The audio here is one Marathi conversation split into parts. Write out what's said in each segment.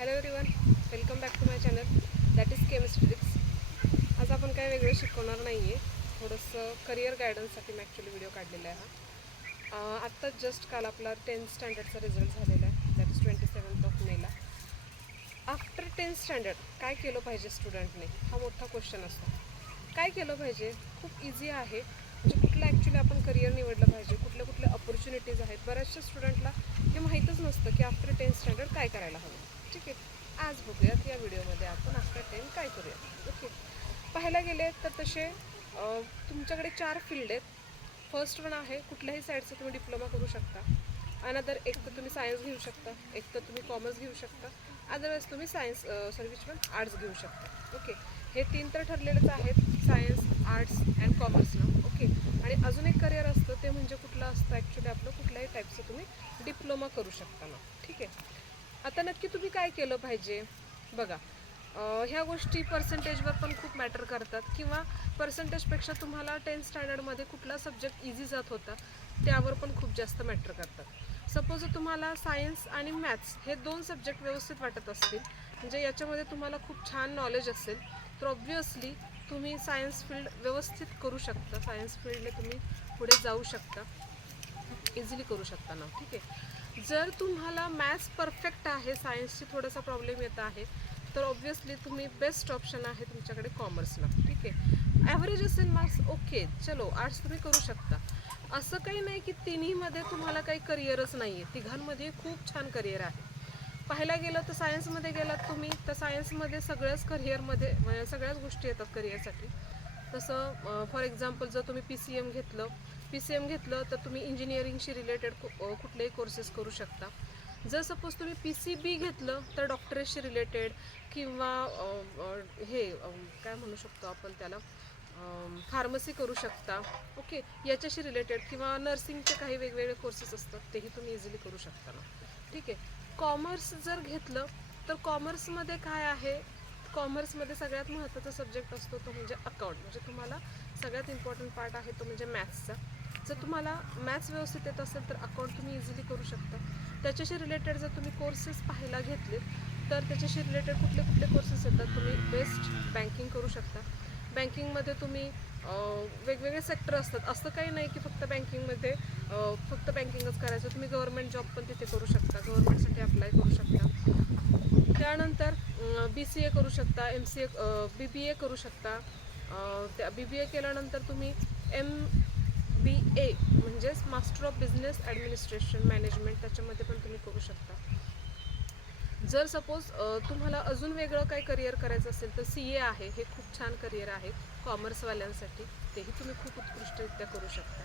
Hello everyone, welcome back to my channel that is chemistry tricks. आज आपण काय वेगळं शिकवणार नाही आहे, थोडंसं करिअर गायडन्ससाठी मी ॲक्च्युली व्हिडिओ काढलेला आहे आत्ताच जस्ट काल आपला 10th स्टँडर्डचा रिझल्ट झालेला आहे, दॅट इज 27 मेला. आफ्टर 10th स्टँडर्ड काय केलं पाहिजे स्टुडंटने, हा मोठा क्वेश्चन असतो. काय केलं पाहिजे? खूप इझी आहे. म्हणजे कुठलं ॲक्च्युली आपण करिअर निवडलं पाहिजे, कुठल्या ऑपॉर्च्युनिटीज आहेत. बऱ्याचशा स्टुडंटला हे माहीतच नसतं की आफ्टर 10th स्टँडर्ड काय करायला हवं. ठीक आहे, आज बघूयात या व्हिडिओमध्ये आपण आफ्टर 10 काय करूयात. ओके, पाहायला गेले तर तसे तुमच्याकडे 4 फील्ड आहेत. फर्स्ट वन आहे कुठल्याही साईडचं तुम्ही डिप्लोमा करू शकता. अनदर एक तर तुम्ही सायन्स घेऊ शकता, एक तर तुम्ही कॉमर्स घेऊ शकता, अदरवाईज तुम्ही विच वन आर्ट्स घेऊ शकता. ओके, हे 3 तर ठरलेलेच आहेत, सायन्स, आर्ट्स अँड कॉमर्सला. ओके, आणि अजून एक करिअर असतं, ते म्हणजे कुठलं असतं ॲक्च्युली आपलं कुठल्याही टाईपचं तुम्ही डिप्लोमा करू शकता ना. ठीक आहे, आता नक्की तुम्ही काय केलं पाहिजे बघा. ह्या गोष्टी पर्सेंटेजवर पण खूप मॅटर करतात, किंवा पर्सेंटेजपेक्षा तुम्हाला 10th स्टँडर्डमध्ये कुठला सब्जेक्ट इझी जात होता त्यावर पण खूप जास्त मॅटर करतात. सपोज तुम्हाला सायन्स आणि मॅथ्स हे 2 सब्जेक्ट व्यवस्थित वाटत असतील, म्हणजे याच्यामध्ये तुम्हाला खूप छान नॉलेज असेल, तर ऑब्व्हियसली तुम्ही सायन्स फील्ड व्यवस्थित करू शकता. सायन्स फील्डने तुम्ही पुढे जाऊ शकता, इझिली करू शकता ना. ठीक आहे, जर तुम्हाला मॅथ्स परफेक्ट आहे, सायन्सची थोडासा प्रॉब्लेम येत आहे, तर ऑब्व्हियसली तुम्ही बेस्ट ऑप्शन आहे तुमच्याकडे कॉमर्सला. ठीक आहे, ॲव्हरेज असेल मार्क्स, ओके चलो आर्ट्स तुम्ही करू शकता. असं काही नाही की तिन्हीमध्ये तुम्हाला काही करिअरच नाही आहे, तिघांमध्ये खूप छान करिअर आहे. पाहायला गेलं तर सायन्समध्ये गेलात तुम्ही तर सायन्समध्ये सगळ्याच करिअरमध्ये सगळ्याच गोष्टी येतात करिअरसाठी. तसं फॉर एक्झाम्पल जर तुम्ही पी सी एम घेतलं तर तुम्ही इंजिनिअरिंगशी रिलेटेड कुठलेही कोर्सेस करू शकता. जर सपोज तुम्ही पी सी बी घेतलं तर डॉक्टरेटशी रिलेटेड, किंवा काय म्हणू शकतो आपण त्याला, फार्मसी करू शकता. ओके, याच्याशी रिलेटेड, किंवा नर्सिंगचे काही वेगवेगळे कोर्सेस असतात, तेही तुम्ही इझिली करू शकता ना. ठीक आहे, कॉमर्स जर घेतलं तर कॉमर्समध्ये काय आहे, कॉमर्समध्ये सगळ्यात महत्त्वाचा सब्जेक्ट असतो तो म्हणजे अकाउंट. म्हणजे तुम्हाला सगळ्यात इम्पॉर्टंट पार्ट आहे तो म्हणजे मॅथ्सचा. जर तुम्हाला मॅथ्स व्यवस्थित येत असेल तर अकाउंट तुम्ही इझिली करू शकता. त्याच्याशी रिलेटेड जर तुम्ही कोर्सेस पाहायला घेतलेत तर त्याच्याशी रिलेटेड कुठले कुठले कोर्सेस येतात, तुम्ही बेस्ट बँकिंग करू शकता. बँकिंगमध्ये तुम्ही वेगवेगळे सेक्टर असतात, असं काही नाही की फक्त बँकिंगमध्ये फक्त बँकिंगच करायचं. तुम्ही गव्हर्नमेंट जॉब पण तिथे करू शकता, गव्हर्नमेंटसाठी अप्लाय करू शकता. त्यानंतर बी सी ए करू शकता, बी बी ए करू शकता. त्या बी बी ए केल्यानंतर तुम्ही MBA म्हणजेच master of business administration management, त्याच्यामध्ये पण तुम्ही करू शकता. जर सपोज तुम्हाला अजून वेगळं काही करिअर करायचं असेल तर CA आहे, हे खूप छान करिअर आहे कॉमर्सवाल्यांसाठी, तेही तुम्ही खूप उत्कृष्टरित्या करू शकता.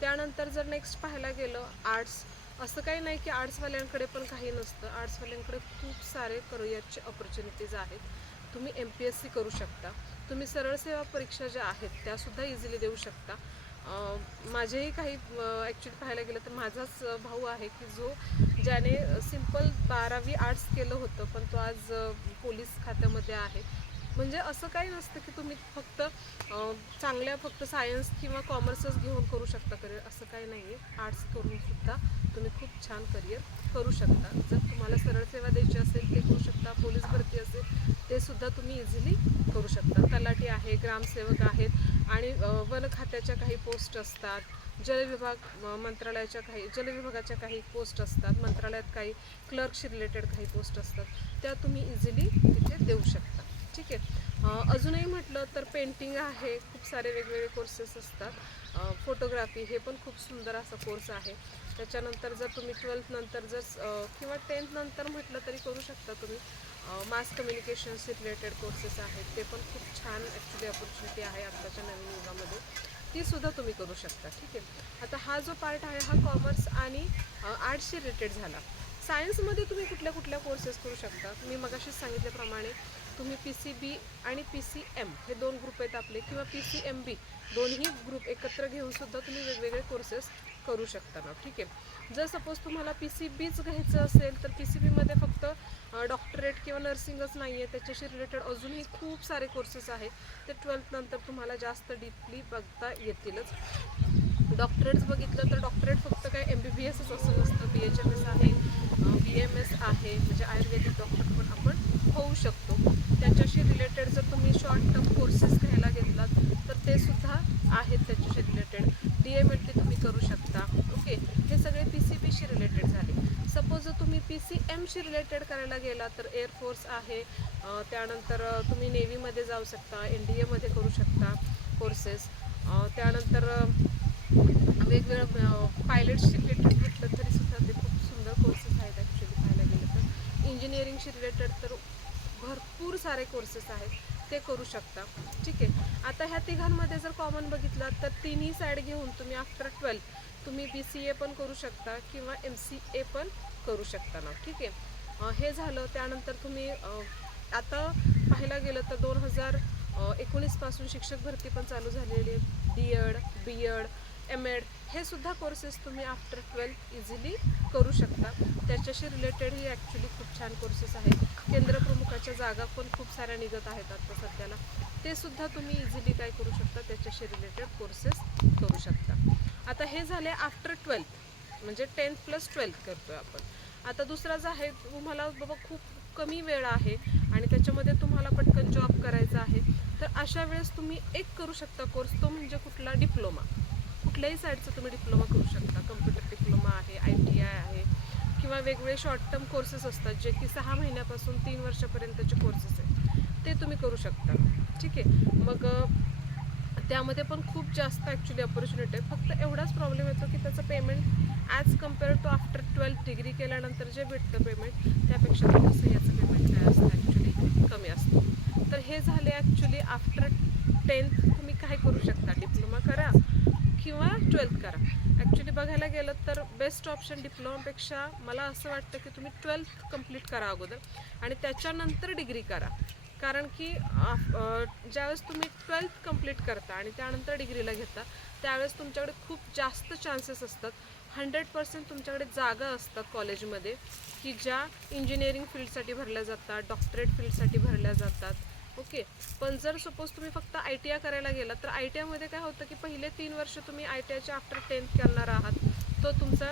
त्यानंतर जर नेक्स्ट पाहायला गेलं आर्ट्स, असं काही नाही की आर्ट्सवाल्यांकडे पण काही नसतं. आर्ट्सवाल्यांकडे खूप सारे करिअरचे ऑपॉर्च्युनिटीज आहेत. तुम्ही MPSC करू शकता, तुम्ही सरळ सेवा परीक्षा ज्या आहेत त्यासुद्धा इझिली देऊ शकता. माझेही काही ॲक्च्युली पाहायला गेलं तर माझाच भाऊ आहे की ज्याने सिम्पल 12वी आर्ट्स केलं होतं, पण तो आज पोलीस खात्यामध्ये आहे. म्हणजे असं काही नसतं की तुम्ही फक्त फक्त सायन्स किंवा कॉमर्सच घेऊन करू शकता करिअर, असं काही नाही आहे. आर्ट्स करूनसुद्धा तुम्ही खूप छान करिअर करू शकता. जर तुम्हाला सरळ सेवा द्यायची असेल ते करू शकता, पोलीस भरती असेल ते सुद्धा तुम्ही इझिली करू शकता. तलाठी आहे, ग्रामसेवक आहेत, आणि वन खात्याच्या काही पोस्ट असतात, जलविभागाच्या काही पोस्ट असतात, मंत्रालयात काही क्लर्कशी रिलेटेड काही पोस्ट असतात, त्या तुम्ही इझिली तिथे देऊ शकता. ठीक आहे, अजूनही म्हटलं तर पेंटिंग आहे, खूप सारे वेगवेगळे कोर्सेस असतात. फोटोग्राफी हे पण खूप सुंदर असा कोर्स आहे. त्याच्यानंतर जर तुम्ही 12th नंतर किंवा 10th नंतर म्हटलं तरी करू शकता तुम्ही. मास कम्युनिकेशनशी रिलेटेड कोर्सेस आहेत, ते पण खूप छान ॲक्च्युली ऑपॉर्च्युनिटी आहे आत्ताच्या नवीन युगामध्ये, ती सुद्धा तुम्ही करू शकता. ठीक आहे, आता हा जो पार्ट आहे हा कॉमर्स आणि आर्ट्सशी रिलेटेड झाला. सायन्समध्ये तुम्ही कुठल्या कुठल्या कोर्सेस करू शकता, मी मगाशीच सांगितल्याप्रमाणे तुम्ही PCB आणि PCM हे 2 ग्रुप आहेत आपले, किंवा PCMB, दोन्ही ग्रुप एकत्र घेऊनसुद्धा तुम्ही वेगवेगळे कोर्सेस करू शकता ना. ठीक आहे, जर सपोज तुम्हाला PCBच घ्यायचं असेल तर PCBमध्ये फक्त डॉक्टरेट किंवा नर्सिंगच नाही आहे, त्याच्याशी रिलेटेड अजूनही खूप सारे कोर्सेस आहेत. ते 12th नंतर तुम्हाला जास्त डीपली बघता येतीलच. डॉक्टरेट्स बघितलं तर डॉक्टरेट फक्त काय MBBSच असं नसतं, BHMS आहे, BMS आहे, म्हणजे आयुर्वेदिक डॉक्टर पण आपण होऊ शकतो. त्याच्याशी रिलेटेड जर तुम्ही शॉर्ट टर्म कोर्सेस घ्यायला घेतलात तर ते सुद्धा आहेत त्याच्याशी रिलेटेड. DMLT तुम्ही करू शकता. ओके, हे सगळे PCBशी रिलेटेड झाले. सपोज जर तुम्ही PCMशी रिलेटेड करायला गेला तर एअरफोर्स आहे, त्यानंतर तुम्ही नेव्हीमध्ये जाऊ शकता, NDAमध्ये करू शकता कोर्सेस. त्यानंतर वेगवेगळं पायलटशी रिलेटेड म्हटलं तरी सुद्धा ते खूप सुंदर कोर्सेस आहेत ॲक्च्युली पाहायला गेलं तर. इंजिनिअरिंगशी रिलेटेड तर भरपूर सारे कोर्सेस आहेत, ते करू शकता. ठीक आहे. आता ह्या तिघांमध्ये जर कॉमन बघितलं तर तिन्ही साईड घेऊन तुम्ही आफ्टर 12 तुम्ही BCA पण करू शकता किंवा MCA पण करू शकता ना. ठीक आहे. हे झालं. त्यानंतर तुम्ही आता पाहायला गेलं तर 2019 पासून शिक्षक भरती पण चालू झालेली आहे. DED, BEd, MEd हे सुद्धा कोर्सेस तुम्ही आफ्टर 12 इझिली करू शकता. त्याच्याशी रिलेटेडही ॲक्च्युली खूप छान कोर्सेस आहेत. केंद्रप्रमुखाच्या जागा पण खूप साऱ्या निघत आहेत आता सध्याला, ते सुद्धा तुम्ही इझिली काय करू शकता, त्याच्याशी रिलेटेड कोर्सेस करू शकता. आता हे झाले आफ्टर 12, म्हणजे 10+12 करतोय आपण. आता दुसरा जो आहे, तुम्हाला बाबा खूप कमी वेळ आहे आणि त्याच्यामध्ये तुम्हाला पटकन जॉब करायचा आहे, तर अशा वेळेस तुम्ही एक करू शकता कोर्स, तो म्हणजे कुठला, डिप्लोमा. कुठल्याही साईडचा तुम्ही डिप्लोमा करू शकता. कम्प्युटर डिप्लोमा आहे, ITI आहे, किंवा वेगवेगळे शॉर्ट टर्म कोर्सेस असतात जे की 6 महिन्यापासून 3 वर्षापर्यंतचे कोर्सेस आहेत, ते तुम्ही करू शकता. ठीक आहे. मग त्यामध्ये पण खूप जास्त ॲक्च्युली अपॉर्च्युनिटी आहे. फक्त एवढाच प्रॉब्लेम येतो की त्याचं payment as compare to after 12 degree केल्यानंतर जे भेटतं पेमेंट, त्यापेक्षा थोडंसं याचं पेमेंट काय असतं ॲक्च्युली कमी असतं. तर हे झाले ॲक्च्युली आफ्टर 10th तुम्ही काय करू शकता, डिप्लोमा करा किंवा 12th करा. ॲक्च्युली बघायला गेलं तर बेस्ट ऑप्शन डिप्लोमापेक्षा मला असं वाटतं की तुम्ही 12th कंप्लीट करा अगोदर आणि त्याच्यानंतर डिग्री करा. कारण की ज्यावेळेस तुम्ही 12th कंप्लीट करता आणि त्यानंतर डिग्रीला घेता, त्यावेळेस तुमच्याकडे खूप जास्त चान्सेस असतात, 100% तुमच्याकडे जागा असतात कॉलेजमध्ये की ज्या इंजिनिअरिंग फील्डसाठी भरल्या जातात, डॉक्टरेट फील्डसाठी भरल्या जातात. ओके. पण जर सपोज तुम्ही फक्त ITI करायला गेला तर ITIमध्ये काय होतं की पहिले 3 वर्ष तुम्ही ITIच्या आफ्टर 10th करणार आहात, तो तुमचा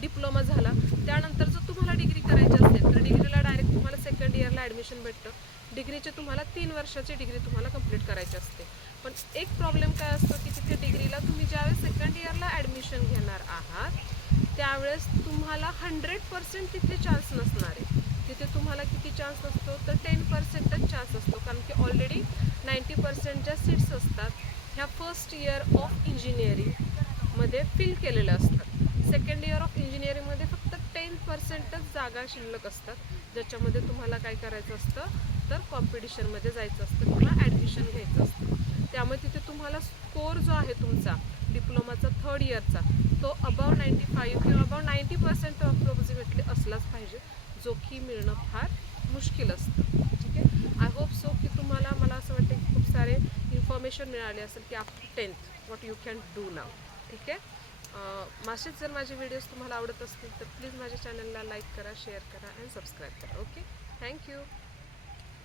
डिप्लोमा झाला. त्यानंतर जर तुम्हाला डिग्री करायची असेल तर डिग्रीला डायरेक्ट तुम्हाला सेकंड इयरला ॲडमिशन भेटतं. डिग्रीचे तुम्हाला 3 वर्षाची डिग्री तुम्हाला कंप्लीट करायची असते. पण एक प्रॉब्लेम काय असतो की तिथे डिग्रीला तुम्ही ज्यावेळेस सेकंड इयरला ॲडमिशन घेणार आहात त्यावेळेस तुम्हाला 100% तिथे चान्स नसणार आहे. तिथे तुम्हाला किती चान्स असतो तर 10%च चान्स असतो, कारण की ऑलरेडी 90% ज्या सीट्स असतात ह्या फर्स्ट इयर ऑफ इंजिनिअरिंगमध्ये फिल केलेल्या असतात. सेकंड इयर ऑफ इंजिनिअरिंगमध्ये फक्त 10%च जागा शिल्लक असतात, ज्याच्यामध्ये तुम्हाला काय करायचं असतं तर कॉम्पिटिशनमध्ये जायचं असतं किंवा ॲडमिशन घ्यायचं असतं. त्यामुळे तिथे तुम्हाला स्कोर जो आहे तुमचा डिप्लोमाचा 3rd इयरचा, तो अबाव 95 किंवा अबाव 90% अप्रॉक्सिमेटली असलाच पाहिजे, जो की मिळणं फार मुश्किल असतं. ठीक आहे. आय होप सो की तुम्हाला, मला असं वाटतं की खूप सारे इन्फॉर्मेशन मिळाले असेल की after 10th what you can do now. ठीक आहे. असेच जर माझे व्हिडिओज तुम्हाला आवडत असतील तर प्लीज माझ्या चॅनलला लाईक करा, शेअर करा अँड सबस्क्राईब करा. Okay, thank you.